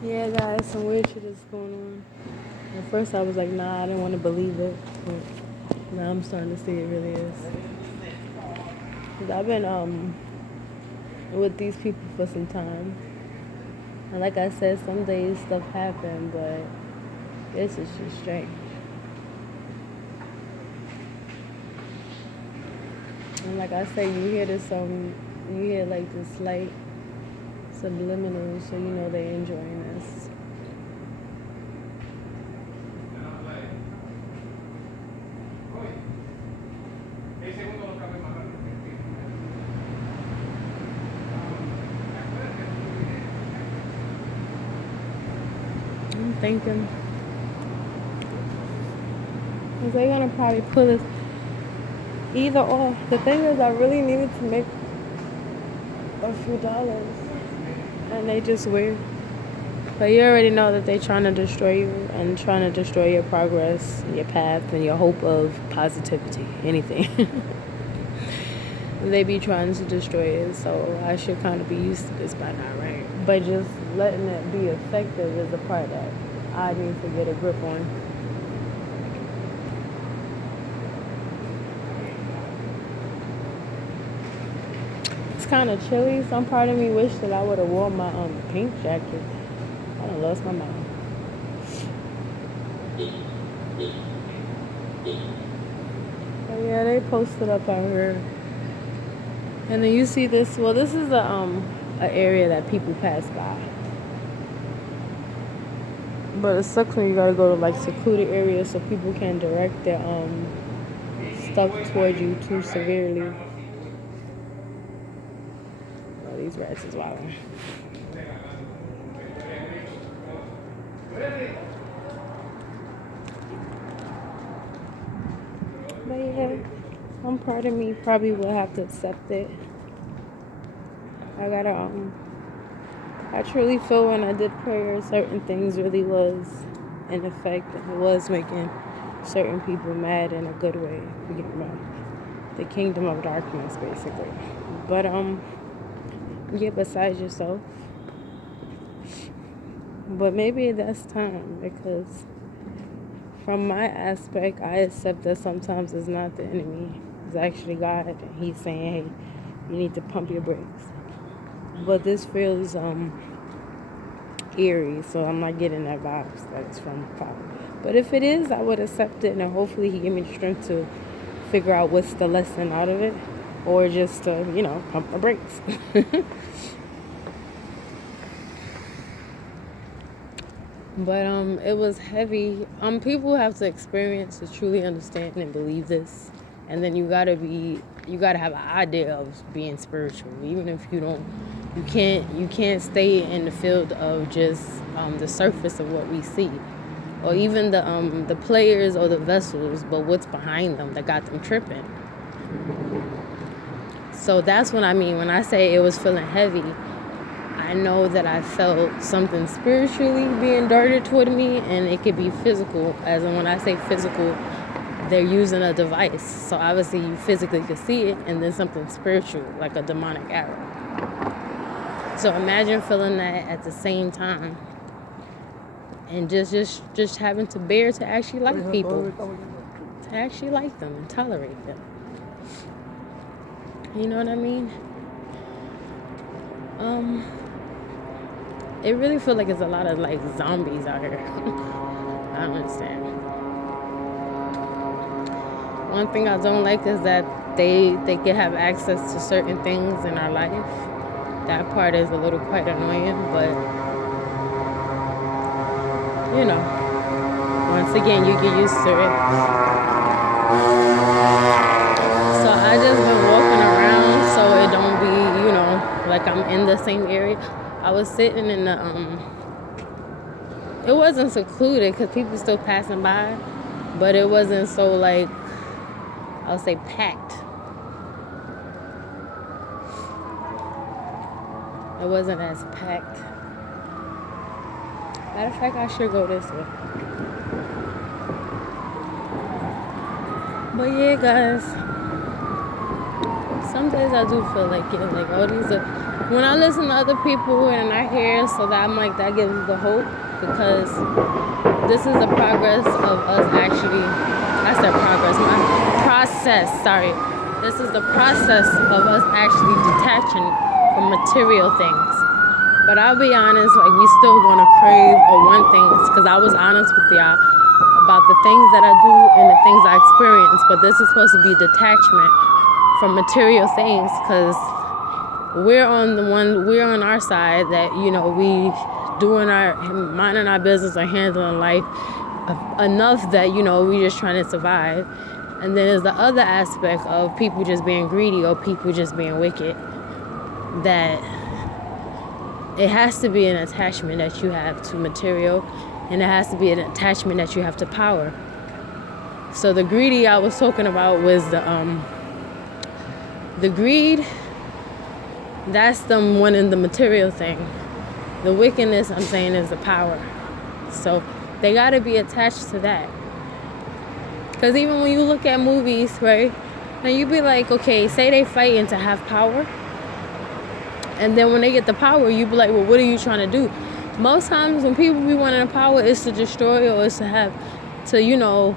Yeah, guys, some weird shit is going on. At first, I was like, nah, I didn't want to believe it, but now I'm starting to see it really is. Cause I've been with these people for some time, and like I said, some days stuff happen, but this is just strange. And like I say, you hear like this slight subliminal, so you know they're enjoying this. I'm thinking, cause they're gonna probably pull us either or. The thing is, I really needed to make a few dollars, and they just weird. But you already know that they're trying to destroy you and trying to destroy your progress, your path, and your hope of positivity, anything. They be trying to destroy it, so I should kind of be used to this by now, right? But just letting it be effective is the part that I need to get a grip on. It's kind of chilly. Some part of me wish that I would have worn my pink jacket. I done lost my mind. But yeah, they posted up out here. And then you see this. Well, this is a area that people pass by. But it sucks when you gotta go to like secluded areas so people can direct their stuff towards you too severely. Oh, these rats is wild. But yeah, some part of me probably will have to accept it. I gotta I truly feel when I did prayer, certain things really was in effect, and it was making certain people mad in a good way. You get me? The kingdom of darkness, basically. But get beside yourself. But maybe that's time, because from my aspect, I accept that sometimes it's not the enemy, it's actually God, and He's saying, "Hey, you need to pump your brakes." But this feels eerie, so I'm not getting that vibes that it's from the Father. But if it is, I would accept it, and hopefully He give me the strength to figure out what's the lesson out of it, or just to, pump my brakes. But it was heavy. People have to experience to truly understand and believe this, and then you gotta have an idea of being spiritual, even if you can't stay in the field of just the surface of what we see, or even the players or the vessels, but what's behind them that got them tripping. So that's what I mean when I say it was feeling heavy. I know that I felt something spiritually being darted toward me, and it could be physical. As in, when I say physical, they're using a device. So obviously you physically could see it, and then something spiritual, like a demonic arrow. So imagine feeling that at the same time, and just having to bear to actually like people, to actually like them and tolerate them. You know what I mean? It really feels like it's a lot of like zombies out here. I don't understand. One thing I don't like is that they can have access to certain things in our life. That part is a little quite annoying, but once again you get used to it. So I just been walking around so it don't be, like I'm in the same area. I was sitting in the it wasn't secluded because people still passing by, but it wasn't so like, I'll say packed. It wasn't as packed. Matter of fact, I should go this way. But yeah, guys, some days I do feel like all these when I listen to other people and I hear, so that I'm like, that gives the hope, because this is the progress of us actually, I said progress, my process, sorry. This is the process of us actually detaching from material things. But I'll be honest, like, we still gonna crave or want things, because I was honest with y'all about the things that I do and the things I experience. But this is supposed to be detachment from material things, because we're on our side that, you know, we minding our business or handling life enough that, you know, we just trying to survive. And then there's the other aspect of people just being greedy or people just being wicked, that it has to be an attachment that you have to material, and it has to be an attachment that you have to power. So the greedy I was talking about was the greed. That's the one in the material thing. The wickedness, I'm saying, is the power. So they got to be attached to that. Because even when you look at movies, right, and you be like, okay, say they fighting to have power, and then when they get the power, you be like, well, what are you trying to do? Most times when people be wanting the power, it's to destroy, or it's to, you know,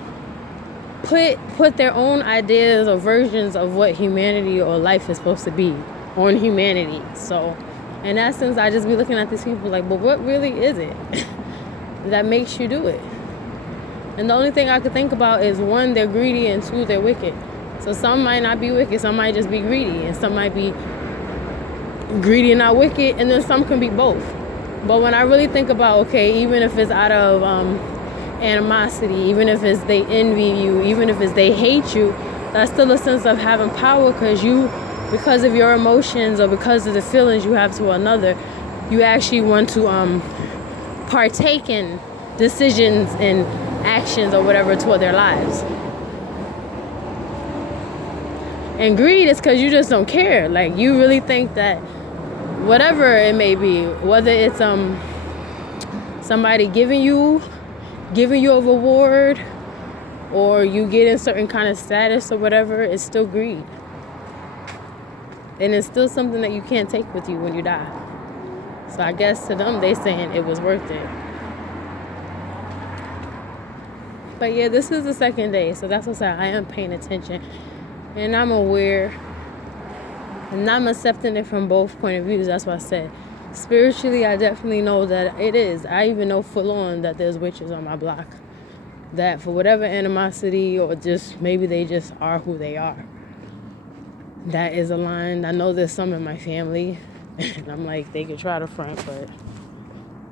put their own ideas or versions of what humanity or life is supposed to be on humanity. So in that sense, I just be looking at these people like, but what really is it that makes you do it? And the only thing I could think about is, one, they're greedy, and two, they're wicked. So some might not be wicked, some might just be greedy, and some might be greedy and not wicked, and then some can be both. But when I really think about, okay, even if it's out of animosity, even if it's they envy you, even if it's they hate you, that's still a sense of having power, because of your emotions or because of the feelings you have to another, you actually want to partake in decisions and actions or whatever toward their lives. And greed is because you just don't care. Like, you really think that whatever it may be, whether it's somebody giving you a reward, or you getting certain kind of status or whatever, it's still greed. And it's still something that you can't take with you when you die. So I guess to them, they saying it was worth it. But yeah, this is the second day, so that's what I said. I am paying attention, and I'm aware, and I'm accepting it from both point of views. That's what I said. Spiritually, I definitely know that it is. I even know full on that there's witches on my block, that for whatever animosity, or just maybe they just are who they are, that is aligned. I know there's some in my family, and I'm like, they could try to front, but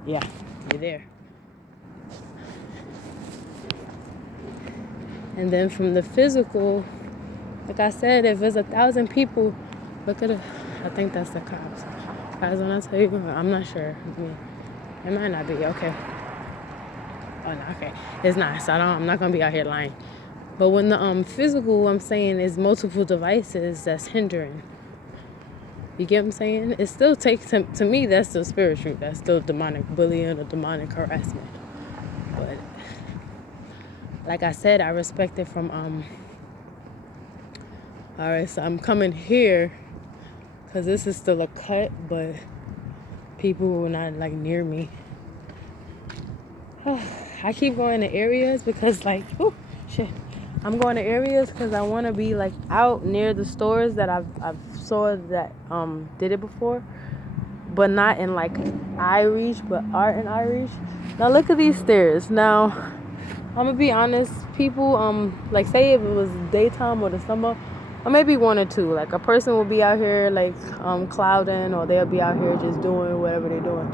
yeah, you're there. And then from the physical, like I said, if there's 1,000 people, look at it. I think that's the cops. Guys, when I tell you, I'm not sure. It might not be. Okay. Oh, no, okay. It's not. So I'm not going to be out here lying. But when the physical, I'm saying, is multiple devices that's hindering. You get what I'm saying? It still takes, to me, that's still spiritual. That's still demonic bullying or demonic harassment. But like I said, I respect it from, all right, so I'm coming here because this is still a cut, but people were not, like, near me. I keep going to areas because, like, I'm going to areas because I want to be, like, out near the stores that I've saw that did it before, but not in, like, eye reach, but are in eye reach. Now look at these stairs. Now I'm gonna be honest, people like, say if it was daytime or the summer, or maybe one or two, like a person will be out here like clouding, or they'll be out here just doing whatever they're doing.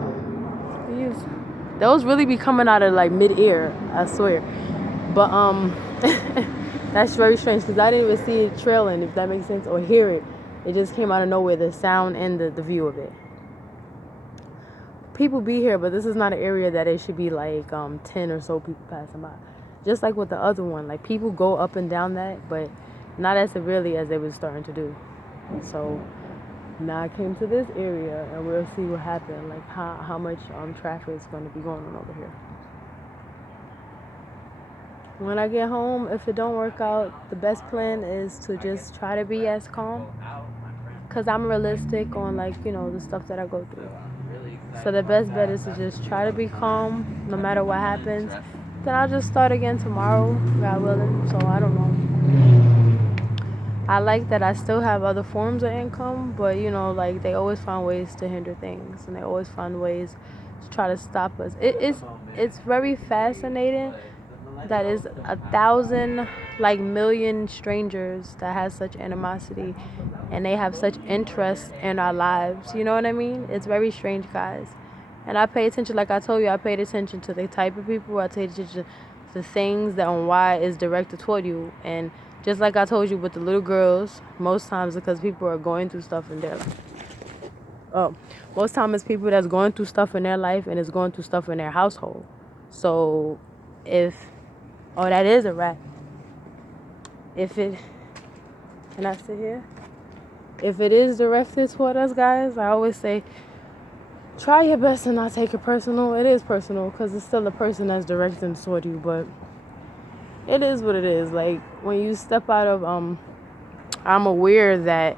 Those really be coming out of like mid-air, I swear. But that's very strange because I didn't even see it trailing, if that makes sense, or hear it. It just came out of nowhere, the sound and the view of it. People be here, but this is not an area that it should be like 10 or so people passing by. Just like with the other one, like people go up and down that, but not as severely as they were starting to do. So now I came to this area, and we'll see what happens, like how much traffic is going to be going on over here. When I get home, if it don't work out, the best plan is to just try to be as calm. because I'm realistic on, like, the stuff that I go through. So the best bet is to just try to be calm no matter what happens. Then I'll just start again tomorrow, God willing. So I don't know. I like that I still have other forms of income, but like, they always find ways to hinder things, and they always find ways to try to stop us. It's very fascinating that is 1,000, like, million strangers that has such animosity, and they have such interest in our lives. You know what I mean? It's very strange, guys. And I pay attention, like I told you, I paid attention to the type of people. I paid attention to things that on why it's directed toward you. And just like I told you with the little girls, most times because people are going through stuff in their life. Most times it's people that's going through stuff in their life and is going through stuff in their household. So that is a rat. Can I sit here? If it is directed toward us, guys, I always say, try your best and not take it personal. It is personal because it's still a person that's directing toward you, but it is what it is. Like, when you step out of, I'm aware that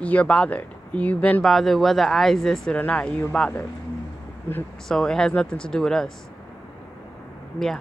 you're bothered. You've been bothered whether I existed or not. You're bothered. So it has nothing to do with us. Yeah.